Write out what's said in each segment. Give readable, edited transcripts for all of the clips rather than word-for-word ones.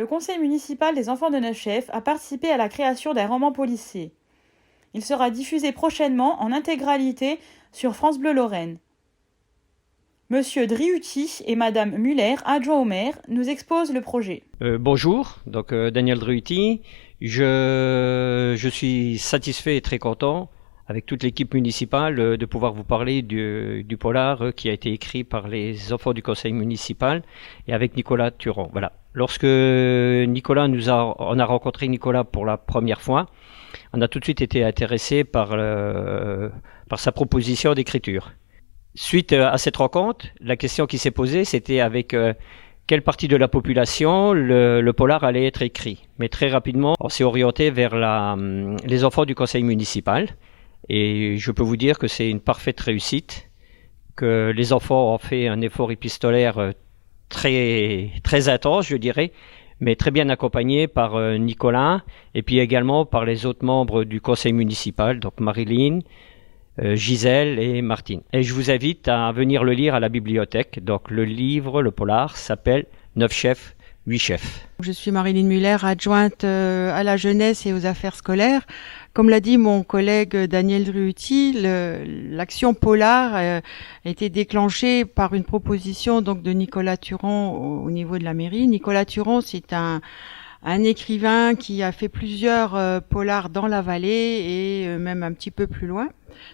le conseil municipal des enfants de Neufchâteau a participé à la création d'un roman policier. Il sera diffusé prochainement en intégralité sur France Bleu Lorraine. Monsieur Driuti et Madame Muller, adjoint au maire, nous exposent le projet. Bonjour, donc Daniel Driuti. Je suis satisfait et très content avec toute l'équipe municipale de pouvoir vous parler du polar qui a été écrit par les enfants du conseil municipal et avec Nicolas Turon. Voilà. Lorsque on a rencontré Nicolas pour la première fois, on a tout de suite été intéressé par sa proposition d'écriture. Suite à cette rencontre, la question qui s'est posée, c'était avec quelle partie de la population le polar allait être écrit. Mais très rapidement, on s'est orienté vers les enfants du conseil municipal. Et je peux vous dire que c'est une parfaite réussite, que les enfants ont fait un effort épistolaire très, très intense, je dirais, mais très bien accompagné par Nicolas et puis également par les autres membres du conseil municipal, donc Marilyn, Gisèle et Martine. Et je vous invite à venir le lire à la bibliothèque. Donc le livre, le polar, s'appelle 9 chefs, 8 chefs. Je suis Marilyn Muller, adjointe à la jeunesse et aux affaires scolaires. Comme l'a dit mon collègue Daniel Driuti, l'action polar a été déclenchée par une proposition donc de Nicolas Turon au niveau de la mairie. Nicolas Turon, c'est un écrivain qui a fait plusieurs polars dans la vallée et même un petit peu plus loin.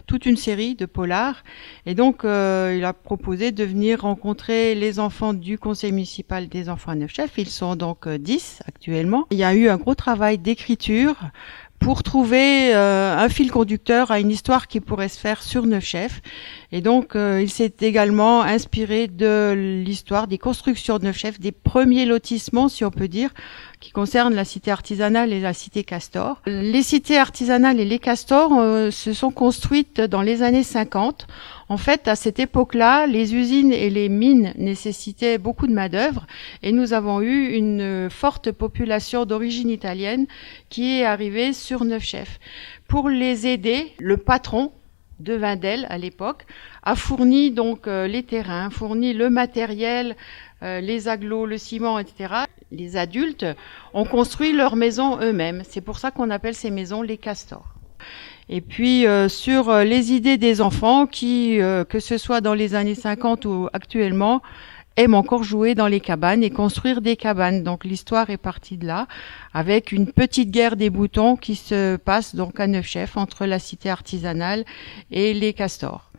Toute une série de polars. Et donc, il a proposé de venir rencontrer les enfants du conseil municipal des enfants à Neufchâteau. Ils sont donc 10 actuellement. Il y a eu un gros travail d'écriture pour trouver un fil conducteur à une histoire qui pourrait se faire sur Neufchâteau. Et donc, il s'est également inspiré de l'histoire des constructions de Neufchâteau, des premiers lotissements, si on peut dire, qui concernent la cité artisanale et la cité Castor. Les cités artisanales et les castors se sont construites dans les années 50. En fait, à cette époque-là, les usines et les mines nécessitaient beaucoup de main-d'œuvre et nous avons eu une forte population d'origine italienne qui est arrivée sur Neufchâteau. Pour les aider, le patron de Wendel à l'époque a fourni donc les terrains, fourni le matériel, les agglos, le ciment, etc. Les adultes ont construit leurs maisons eux-mêmes. C'est pour ça qu'on appelle ces maisons les castors. Et puis sur les idées des enfants qui, que ce soit dans les années 50 ou actuellement, aiment encore jouer dans les cabanes et construire des cabanes. Donc l'histoire est partie de là, avec une petite guerre des boutons qui se passe donc à Neufchâteau entre la cité artisanale et les castors.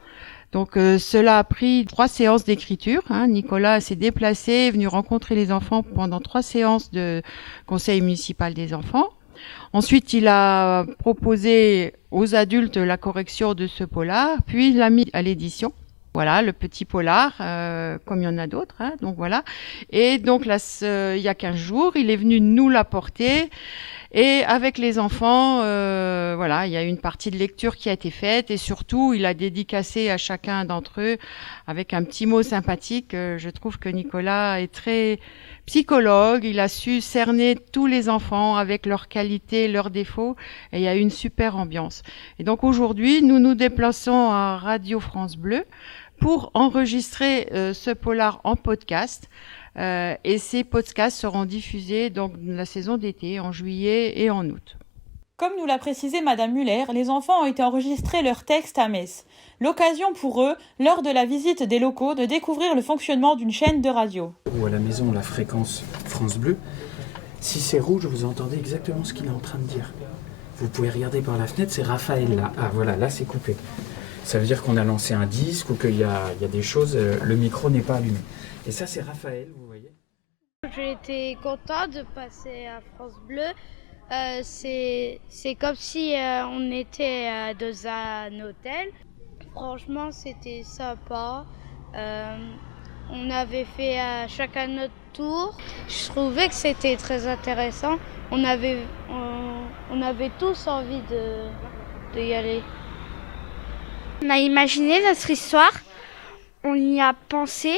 Donc cela a pris 3 séances d'écriture. Nicolas s'est déplacé, est venu rencontrer les enfants pendant 3 séances de conseil municipal des enfants. Ensuite, il a proposé aux adultes la correction de ce polar, puis il l'a mis à l'édition. Voilà, le petit polar, comme il y en a d'autres. Donc voilà. Et donc là, il y a 15 jours, il est venu nous l'apporter. Et avec les enfants, voilà, il y a une partie de lecture qui a été faite et surtout, il a dédicacé à chacun d'entre eux avec un petit mot sympathique. Je trouve que Nicolas est très psychologue, il a su cerner tous les enfants avec leurs qualités, leurs défauts et il y a eu une super ambiance. Et donc aujourd'hui, nous nous déplaçons à Radio France Bleu pour enregistrer ce polar en podcast. Et ces podcasts seront diffusés donc la saison d'été, en juillet et en août. Comme nous l'a précisé Madame Muller, les enfants ont été enregistrer leurs textes à Metz. L'occasion pour eux, lors de la visite des locaux, de découvrir le fonctionnement d'une chaîne de radio. Ou à la maison, la fréquence France Bleu. Si c'est rouge, vous entendez exactement ce qu'il est en train de dire. Vous pouvez regarder par la fenêtre, c'est Raphaël là. Ah voilà, là c'est coupé. Ça veut dire qu'on a lancé un disque ou qu'il y a des choses, le micro n'est pas allumé. Et ça c'est Raphaël, vous voyez. J'ai été content de passer à France Bleu. C'est comme si on était dans un hôtel. Franchement, c'était sympa. On avait fait chacun notre tour. Je trouvais que c'était très intéressant. On avait tous envie de y aller. On a imaginé notre histoire, on y a pensé,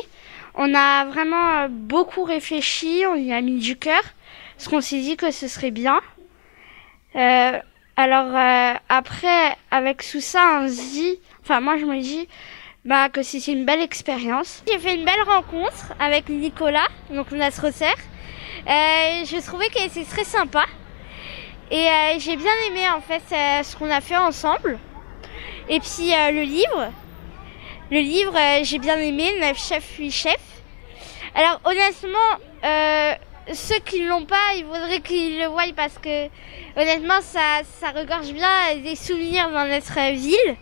on a vraiment beaucoup réfléchi, on y a mis du cœur, parce qu'on s'est dit que ce serait bien. Après, avec tout ça, moi je me dis que c'est une belle expérience. J'ai fait une belle rencontre avec Nicolas, donc notre sœur, Je trouvais qu'elle était très sympa. Et j'ai bien aimé en fait ce qu'on a fait ensemble. Et puis le livre. Le livre, j'ai bien aimé, 9 chefs, 8 chefs. Alors honnêtement, ceux qui ne l'ont pas, il faudrait qu'ils le voient parce que honnêtement, ça regorge bien des souvenirs dans notre ville.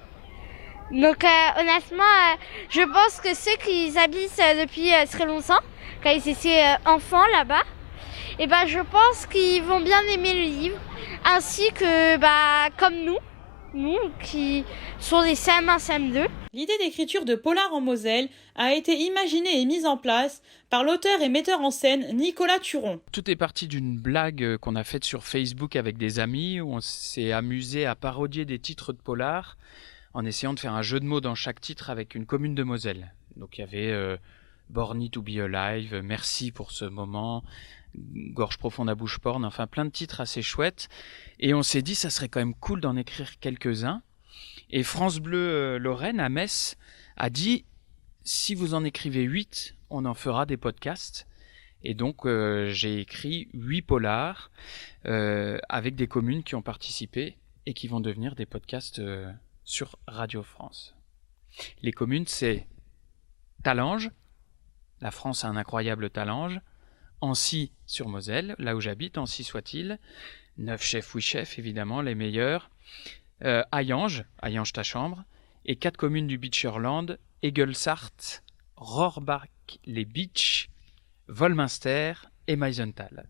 Donc honnêtement, je pense que ceux qui y habitent depuis très longtemps, quand ils étaient enfants là-bas, et ben je pense qu'ils vont bien aimer le livre, ainsi que comme nous qui sont des CM1, CM2. L'idée d'écriture de Polar en Moselle a été imaginée et mise en place par l'auteur et metteur en scène Nicolas Turon. Tout est parti d'une blague qu'on a faite sur Facebook avec des amis, où on s'est amusé à parodier des titres de polar en essayant de faire un jeu de mots dans chaque titre avec une commune de Moselle. Donc il y avait Borny to be alive, Merci pour ce moment, Gorge profonde à bouche porne, enfin plein de titres assez chouettes. Et on s'est dit ça serait quand même cool d'en écrire quelques-uns. Et France Bleu Lorraine à Metz a dit si vous en écrivez 8, on en fera des podcasts. Et donc j'ai écrit 8 polars avec des communes qui ont participé et qui vont devenir des podcasts sur Radio France. Les communes, c'est Talange, la France a un incroyable Talange, Ancy sur Moselle, là où j'habite, Ancy soit-il, 9 chefs, 8 chefs, évidemment, les meilleurs, Hayange ta chambre, et 4 communes du Beacherland, Egelsart, Rohrbach, les Beach, Volminster et Meisenthal.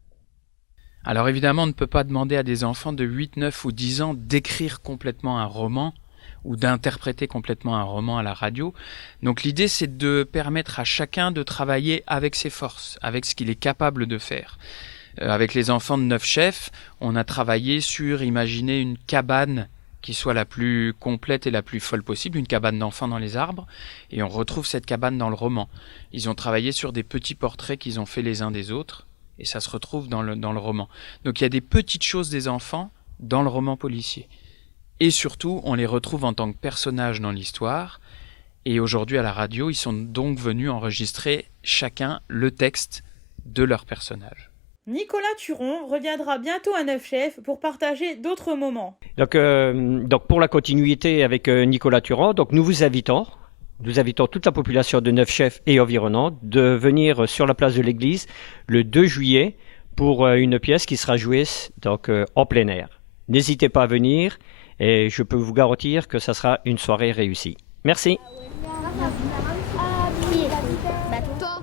Alors évidemment, on ne peut pas demander à des enfants de 8, 9 ou 10 ans d'écrire complètement un roman ou d'interpréter complètement un roman à la radio. Donc l'idée, c'est de permettre à chacun de travailler avec ses forces, avec ce qu'il est capable de faire. Avec les enfants de 9 chefs, on a travaillé sur imaginer une cabane qui soit la plus complète et la plus folle possible, une cabane d'enfants dans les arbres, et on retrouve cette cabane dans le roman. Ils ont travaillé sur des petits portraits qu'ils ont fait les uns des autres, et ça se retrouve dans le roman. Donc il y a des petites choses des enfants dans le roman policier. Et surtout, on les retrouve en tant que personnages dans l'histoire, et aujourd'hui à la radio, ils sont donc venus enregistrer chacun le texte de leur personnage. Nicolas Turon reviendra bientôt à 9 chefs pour partager d'autres moments. Donc pour la continuité avec Nicolas Turon, donc nous invitons toute la population de 9 chefs et environnants de venir sur la place de l'église le 2 juillet pour une pièce qui sera jouée donc, en plein air. N'hésitez pas à venir et je peux vous garantir que ça sera une soirée réussie. Merci. Bateau.